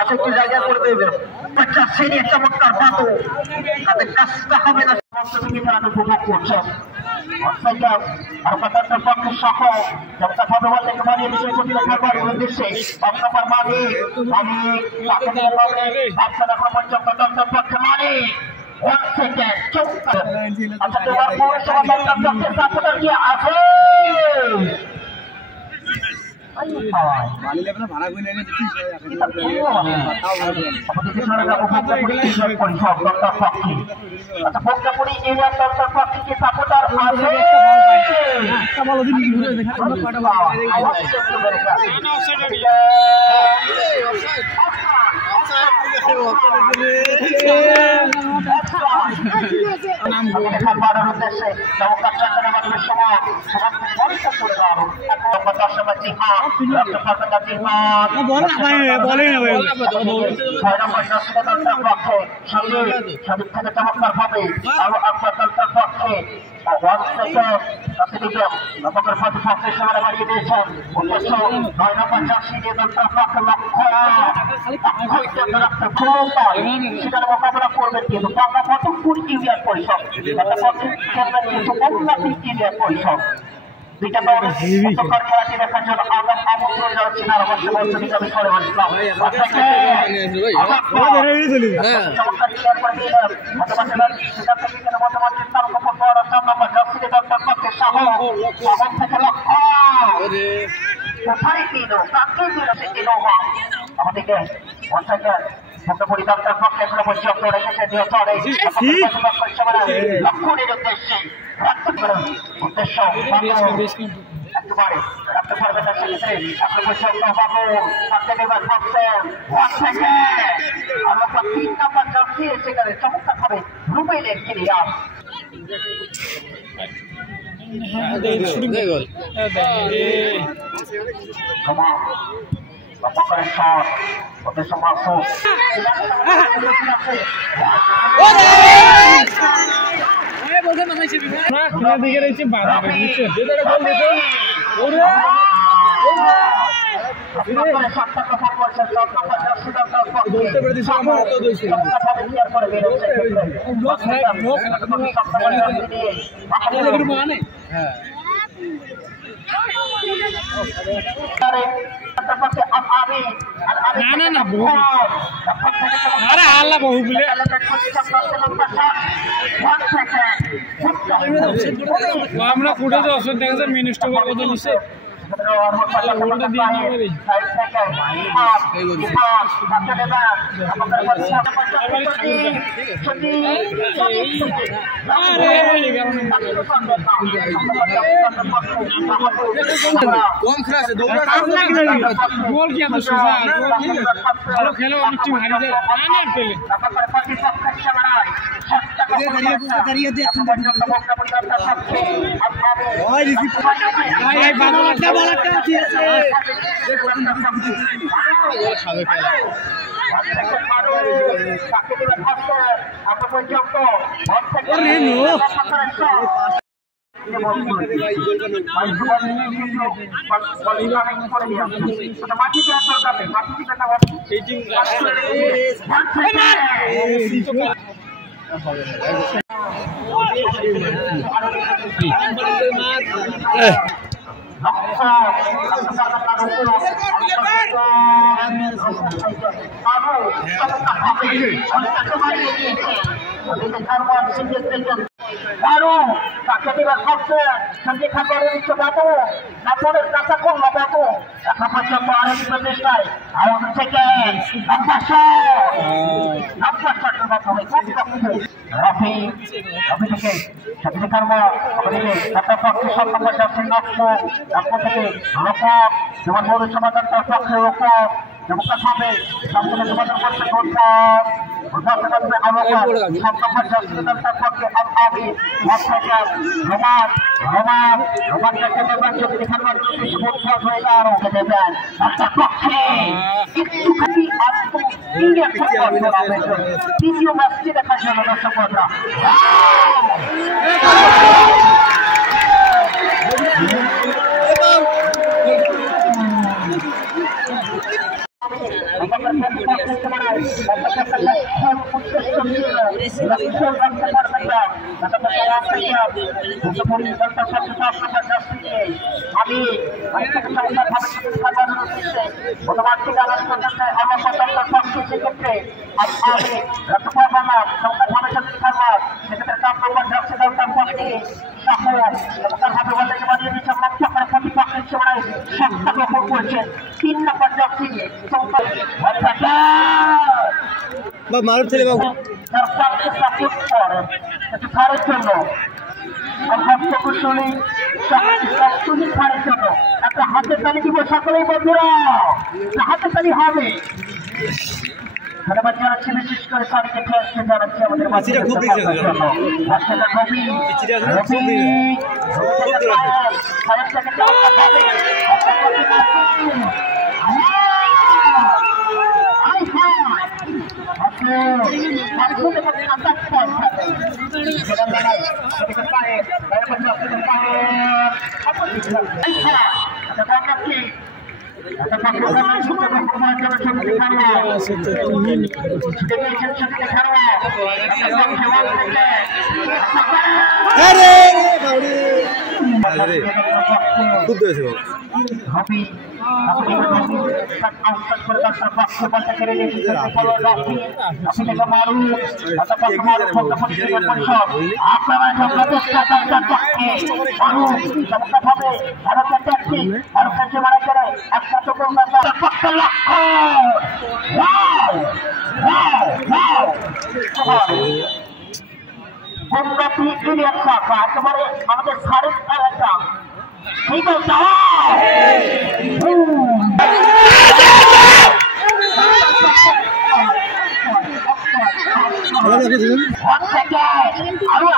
আচ্ছা কি জায়গা করে দেবে বাচ্চা সেরি চমৎকার বাতো তাদের কাজটা হবে না থেকে তারা উপভোগ করছে আর কথার পক্ষে সহ যতটা ভাবে বলতে মানিয়ে বিষয় প্রতিরোধ করবার উদ্দেশ্যে অক্টোবর মানে পক্ষে মানে আচ্ছা তোমার পৌরসভা দপ্তর কি আছে চমৎকার ভাবে আরো আপনার পক্ষে বাড়িয়ে দিয়েছেন উদ্দেশ্য 9 নম্বর জার্সি দিয়ে দলটার পক্ষে সেখানে মোকাবেলা করবেন কিন্তু বাংলা ফটকপুর ইউনিয়ন পরিষদ খেলবেন কিন্তু ইউনিয়ন পরিষদ দুইটা খেলাটি দেখার জন্য আমরা আমন্ত্রণ জানাচ্ছি না অবশ্য বলতে আমি করে বলছিলাম আমাদেরকে পরিদপ্তর পক্ষে এখনো পর্যন্ত রেখেছে লক্ষণের উদ্দেশ্যে উদ্দেশ্য একেবারে রাখতে পারবে না সেক্ষেত্রে এখন পর্যন্ত বাবু থাকতে দেবার করছেন আমরা 3 নম্বর জার্সি সেখানে চমৎকার ভাবে রুবেলের ক্লিয়ার আমরা ফুটে দর্শক দেখেছে মিনিস্টার বদল দিচ্ছে কম খেলা গোল কি এত সোজা ভালো খেলে অনেক টিম হারিয়ে যায় না পেলে তাকে দিবার করছে সঙ্গে খাবারের ইচ্ছে বাবু কাপড়ের কাঁচা করলো বাবু এখন পর্যন্ত আরেক প্রচেষ্টায় আওয়াজ থেকে রফি থেকে সত্যি কর্ম পক্ষে সম্পর্ক যাচ্ছে লক্ষ থেকে লোক যেমন পৌরসভা দপ্তর পক্ষে লোক যেমন হবে সম্পূর্ণ যোগাযোগ করছে দ্বিতীয় ম্যাচটি দেখার জন্য দর্শকরা Langsung dan kejar-kejar. Kata percayaan saja. Untuk meninggal tersebut nomor 10 ini. Abi, kita kesempatan habis kesempatan Indonesia. Otomatis dalam konteks Allah Taala terpaksa sekali. Abi, ratu bagaimana? Tempat habis kesempatan. Sekitar kampung bandar sedang tampak ini. Sahur. Bukan habis wajah kembali di sama cakar putih pakai sebenarnya. Sakta lokal kurcin. 3 নম্বর jersey চৌকাট বাচ্চাটা বা মারুফ ছেলে বাবু সরকারকে support করে এটা ছাড়ের জন্য আমরা কুশলী শক্তি ছাড়ের জন্য একটা হাতে তালি দিব সকলেই বন্ধুরা হাতে তালি হবে ধন্যবাদ জানাচ্ছি বিশেষ করে স্যারকে থ্যাঙ্কস জানাচ্ছি আমাদের বাচ্চাটা খুব দেখছে বাচ্চাটা রবি আমাদের সারের এলাকা ঠিক আছে আরো